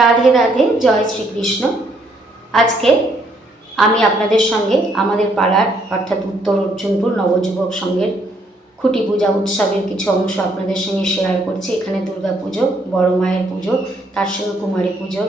রাধে রাধে, জয় শ্রীকৃষ্ণ। আজকে আমি আপনাদের সঙ্গে আমাদের পাড়ার, অর্থাৎ উত্তর অর্জুনপুর নবযুবক সংঘের খুঁটি পূজা উৎসবের কিছু অংশ আপনাদের সঙ্গে শেয়ার করছি। এখানে দুর্গা পুজো বড় মায়ের পুজো, তার সঙ্গে কুমারী পুজো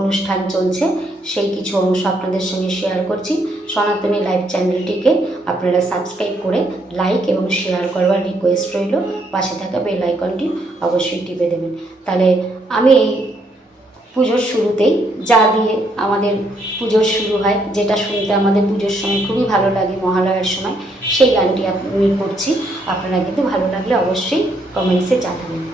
অনুষ্ঠান চলছে। সেই কিছু অংশ আপনাদের সঙ্গে শেয়ার করছি। সনাতনী লাইভ চ্যানেলটিকে আপনারা সাবস্ক্রাইব করে লাইক এবং শেয়ার করবার রিকোয়েস্ট রইল। পাশে থাকা বেল আইকনটি অবশ্যই টিপে দেবেন। তাহলে আমি এই পুজোর শুরুতেই যা দিয়ে আমাদের পুজোর শুরু হয়, যেটা শুনতে আমাদের পুজোর সময় খুবই ভালো লাগে মহালয়ার সময়, সেই গানটি আমি করছি। আপনারা কিন্তু ভালো লাগলে অবশ্যই কমেন্টসে জানাবেন।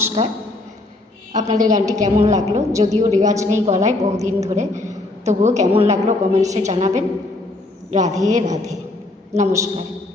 নমস্কার। আপনাদের গানটি কেমন লাগল? যদিও রেওয়াজ নেই গলায় বহুদিন ধরে, তবুও কেমন লাগল কমেন্টসে জানাবেন। রাধে রাধে, নমস্কার।